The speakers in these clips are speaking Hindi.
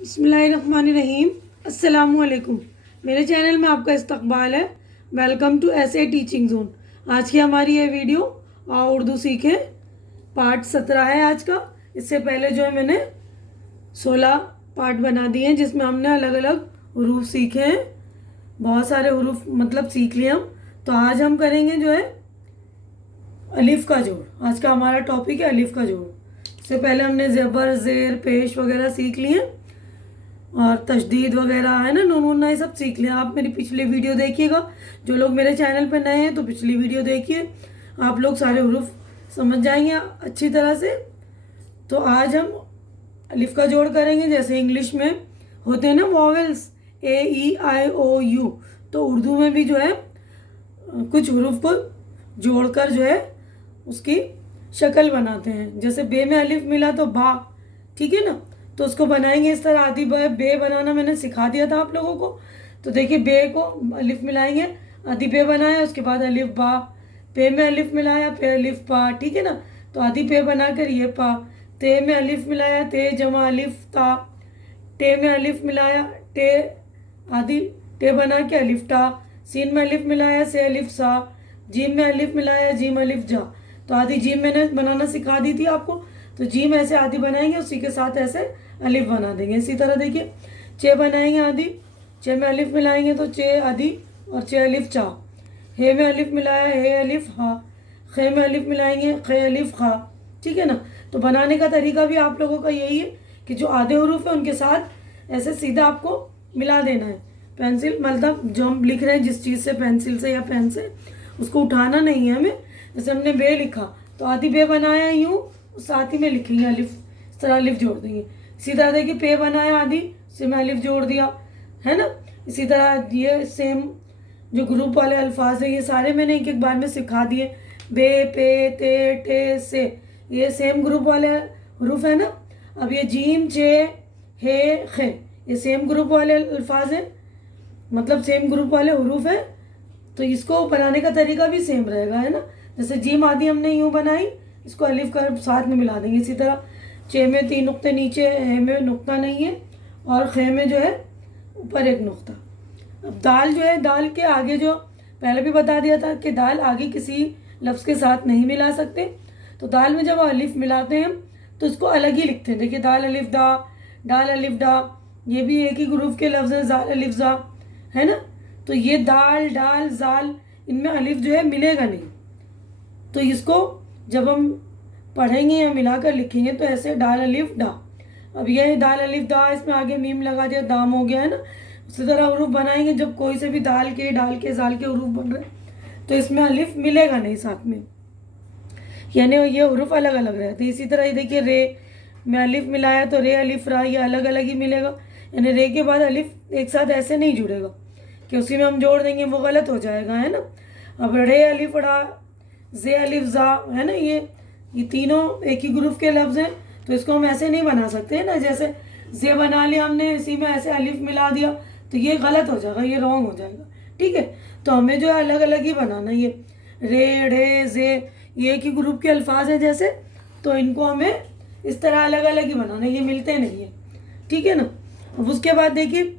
बिस्मिल्लाहिर्रहमानिर्रहीम। अस्सलामुअलैकुम। मेरे चैनल में आपका इस्तकबाल है। वेलकम टू ऐसे टीचिंग जोन। आज की हमारी ये वीडियो उर्दू सीखें पार्ट 17 है आज का। इससे पहले जो है मैंने 16 पार्ट बना दिए हैं जिसमें हमने अलग अलग हरूफ सीखे हैं। बहुत सारे हरूफ मतलब सीख लिए हम। तो आज हम करेंगे जो है अलिफ का जोड़। आज का हमारा टॉपिक है अलिफ का जोड़। इससे पहले हमने ज़बर ज़ेर पेश वगैरह सीख लिए और तशदीद वगैरह है ना, नून वून ये सब सीख लिया। आप मेरी पिछली वीडियो देखिएगा। जो लोग मेरे चैनल पर नए हैं तो पिछली वीडियो देखिए, आप लोग सारे हरूफ समझ जाएंगे अच्छी तरह से। तो आज हम अलिफ का जोड़ करेंगे। जैसे इंग्लिश में होते हैं ना वॉवेल्स AEIOU, तो उर्दू में भी जो है कुछ हरूफ को जोड़कर जो है उसकी शक्ल बनाते हैं। जैसे बे में अलिफ मिला तो बा, ठीक है ना, तो उसको बनाएंगे इस तरह। आदि बे बनाना मैंने सिखा दिया था आप लोगों को। तो देखिए बे को अलिफ मिलाएंगे, आदि बे बनाया, उसके बाद अलिफ बा, पे में अलिफ मिलाया, पे अलिफ पा, ठीक है ना। तो आदि पे बनाकर ये पा, ते में अलिफ मिलाया, ते जमा अलिफ ता, टे में अलिफ मिलाया, टे आदि टे बना के अलिफ टा, सीन में अलिफ मिलाया, से अलिफ सा, जीम में अलिफ मिलाया, जीम अलिफ जा। तो आदि जीम मैंने बनाना सिखा दी थी आपको। तो जीम ऐसे आदि बनाएंगे, उसी के साथ ऐसे अलिफ बना देंगे। इसी तरह देखिए चे बनाएंगे आदि, चे में अलिफ मिलाएंगे तो चे आदि और चे अलिफ चा। हे में अलिफ मिलाया, हे अलिफ हा, खे में अलिफ मिलाएंगे, खे अलिफ खा, ठीक है ना। तो बनाने का तरीका भी आप लोगों का यही है कि जो आधे हरूफ है उनके साथ ऐसे सीधा आपको मिला देना है। पेंसिल मतलब जो हम लिख रहे हैं जिस चीज़ से, पेंसिल से या पेन से, उसको उठाना नहीं है हमें। जैसे हमने बे लिखा तो आदि बे बनाया यूँ, साथ ही में लिखेंगे अलिफ, इस तरह अलिफ जोड़ देंगे। इसी तरह देखिए पे बनाया आदि, से में अलिफ जोड़ दिया, है ना। इसी तरह ये सेम जो ग्रुप वाले अल्फाज है ये सारे मैंने एक एक बार में सिखा दिए। बे पे ते टे से, ये सेम ग्रुप वाले हरूफ है ना। अब ये जीम चे हे खे, ये सेम ग्रुप वाले अल्फाज हैं, मतलब सेम ग्रुप वाले हरूफ है। तो इसको बनाने का तरीका भी सेम रहेगा, है ना। जैसे जीम आदि हमने यूँ बनाई, इसको अलिफ का साथ में मिला देंगे। इसी तरह चे में 3 नुक्ते नीचे, हे में नुक्ता नहीं है, और खे में जो है ऊपर 1 नुक्ता। अब दाल जो है, दाल के आगे जो पहले भी बता दिया था कि दाल आगे किसी लफ्ज़ के साथ नहीं मिला सकते। तो दाल में जब अलिफ मिलाते हैं तो इसको अलग ही लिखते हैं। देखिए दाल अलिफ दा, डाल अलिफ डा, ये भी एक ही ग्रुप के लफ्ज़ है, जाल अलिफ जा, है ना। तो ये दाल डाल जाल, इनमें अलिफ जो है मिलेगा नहीं। तो इसको जब हम पढ़ेंगे या मिलाकर लिखेंगे तो ऐसे डाल अलिफ डा। अब यह दाल अलिफ दा, इसमें आगे मीम लगा दिया, दाम हो गया, है ना। उसी तरह हरूफ बनाएंगे जब कोई से भी दाल के डाल के जाल के हरूफ बन रहे तो इसमें अलिफ मिलेगा नहीं साथ में, यानी ये हरूफ अलग अलग रहते हैं। इसी तरह ये देखिए रे में अलिफ मिलाया तो रे अलिफ रा, ये अलग अलग ही मिलेगा। यानी रे के बाद अलिफ एक साथ ऐसे नहीं जुड़ेगा कि उसी में हम जोड़ देंगे, वो गलत हो जाएगा, है ना। अब रे अलिफ रा, जे अलिफ जा, है ना, ये तीनों एक ही ग्रुप के लफ्ज़ हैं। तो इसको हम ऐसे नहीं बना सकते, है ना। जैसे जे बना लिया हमने, इसी में ऐसे अलिफ मिला दिया तो ये गलत हो जाएगा, ये रॉन्ग हो जाएगा, ठीक है। तो हमें जो है अलग अलग ही बनाना। ये रे ढे जे ये एक ही ग्रुप के अल्फाज हैं जैसे, तो इनको हमें इस तरह अलग अलग ही बनाना, ये मिलते नहीं है, ठीक है ना। अब उसके बाद देखिए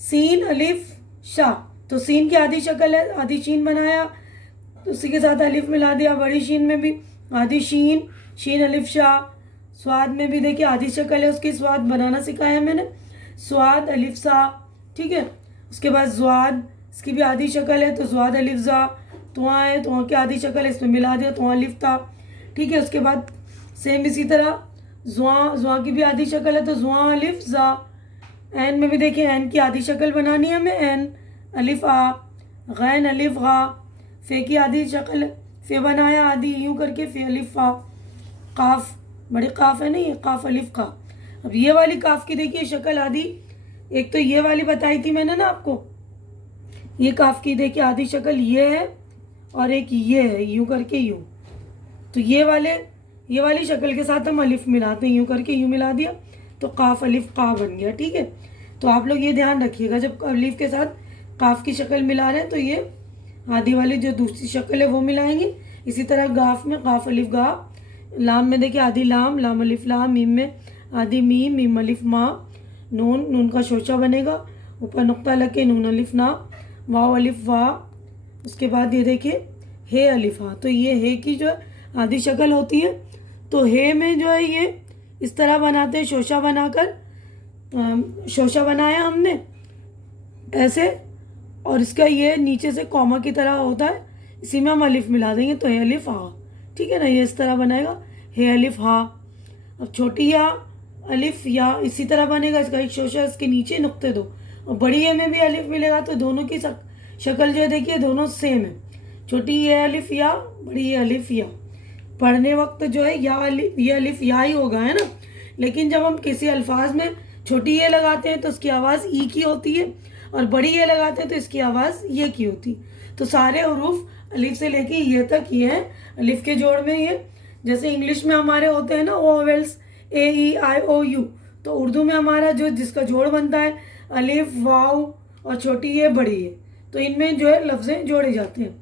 सीन अलिफ शाह, तो सीन की आधी शक्ल है, आधी शीन बनाया तो उसी के साथ अलिफ मिला दिया। बड़ी शीन में भी आधी शीन, शीन अलिफ शाह। स्वाद में भी देखिए आधी शक्ल है, उसकी स्वाद बनाना सिखाया मैंने, स्वाद अलिफ सा, ठीक है। उसके बाद ज्वाद, इसकी भी आधी शक्ल है तो ज्वाद अलिफ जा। तुआ है, तुआ की आधी शक्ल है, इसमें मिला दिया तुआ अलिफ ता, ठीक है। उसके बाद सेम इसी तरह जुआ, जुआ की भी आधी शक्ल है तो जुआ अलिफ जा। एन में भी देखिए एन की आधी शक्ल बनानी है हमें, एन अलिफ आ, गैन अलिफ गा। फे की आधी शक्ल है, फे बनाया आधी यूँ करके, फे अलिफ फा। काफ, बड़ी काफ है ना ये, काफ अलिफ का। अब ये वाली काफ की देखिए शक्ल आधी, एक तो ये वाली बताई थी मैंने ना आपको, ये काफ की देखिए आधी शक्ल ये है और एक ये है, यूँ करके यूँ। तो ये वाली शक्ल के साथ हम अलिफ मिलाते हैं, यूँ करके यूँ मिला दिया तो काफ अलिफ का बन गया, ठीक है। तो आप लोग ये ध्यान रखिएगा जब अलिफ के साथ काफ की शक्ल मिला रहे हैं तो ये आधी वाली जो दूसरी शक्ल है वो मिलाएंगे। इसी तरह गाफ में काफ अलिफ गा, लाम में देखिए आधी लाम, लाम अलिफ लाम, मीम में आधी मीम, मीम अलिफ माँ, नून, नून का शोशा बनेगा, ऊपर नुक्ता लग के नून अलिफ ना, वाव अलिफ वाह, उसके बाद ये देखिए हे अलिफ हा। तो ये हे की जो आधी शक्ल होती है, तो हे में जो है ये इस तरह बनाते हैं, शोशा बनाकर, शोशा बनाया हमने ऐसे, और इसका ये नीचे से कॉमा की तरह होता है, इसी में हम अलिफ मिला देंगे तो हे अलिफ हा। ठीक है ना, ये इस तरह बनेगा हे अलिफ हा। अब छोटी या अलिफ या इसी तरह बनेगा, इसका एक शोशा इसके नीचे नुक्ते दो, और बड़ी ए में भी अलिफ मिलेगा, तो दोनों की शक्ल जो है देखिए दोनों सेम है, छोटी ये अलिफ या, बड़ी ये अलिफ या। पढ़ने वक्त जो है या अलिफ ये अलिफ या ही होगा, है ना। लेकिन जब हम किसी अल्फाज में छोटी ये लगाते हैं तो उसकी आवाज़ ई की होती है, और बड़ी ये लगाते हैं तो इसकी आवाज़ ये की होती है। तो सारे हरूफ अलिफ से लेके ये तक ये हैं अलिफ के जोड़ में। ये जैसे इंग्लिश में हमारे होते हैं ना vowels A E I O you, तो उर्दू में हमारा जो जिसका जोड़ बनता है अलिफ वाव और छोटी ये बड़ी ये, तो इनमें जो है लफ्ज़ें जोड़े जाते हैं।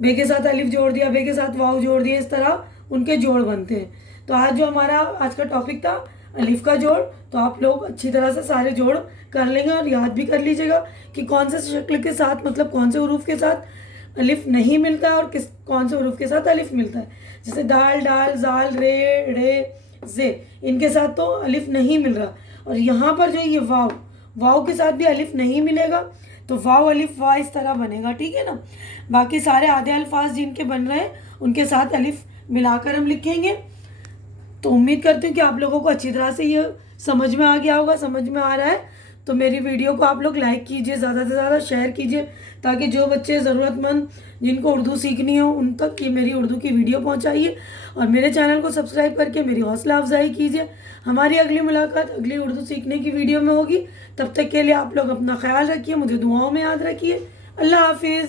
बे के साथ अलिफ जोड़ दिया, बे के साथ वाव जोड़ दिया, इस तरह उनके जोड़ बनते हैं। तो आज जो हमारा आज का टॉपिक था अलिफ का जोड़, तो आप लोग अच्छी तरह से सारे जोड़ कर लेंगे और याद भी कर लीजिएगा कि कौन से शक्ल के साथ, मतलब कौन से हरूफ के साथ अलिफ नहीं मिलता है और कौन से हरूफ के साथ अलिफ मिलता है। जैसे दाल, डाल, जाल, रे, रे, जे, इनके साथ तो अलिफ नहीं मिल रहा, और यहाँ पर जो ये वाव, वाव के साथ भी अलिफ नहीं मिलेगा, तो वाव अलिफ वाह इस तरह बनेगा। ठीक है ना। बाकी सारे आधे अल्फाज जिनके बन रहे हैं उनके साथ अलिफ मिलाकर हम लिखेंगे। तो उम्मीद करती हूँ कि आप लोगों को अच्छी तरह से ये समझ में आ गया होगा, समझ में आ रहा है। तो मेरी वीडियो को आप लोग लाइक कीजिए, ज़्यादा से ज़्यादा शेयर कीजिए, ताकि जो बच्चे ज़रूरतमंद जिनको उर्दू सीखनी हो उन तक ये मेरी उर्दू की वीडियो पहुंचाइए, और मेरे चैनल को सब्सक्राइब करके मेरी हौसला अफजाई कीजिए। हमारी अगली मुलाकात अगली उर्दू सीखने की वीडियो में होगी। तब तक के लिए आप लोग अपना ख्याल रखिए, मुझे दुआओं में याद रखिए। अल्लाह हाफिज़।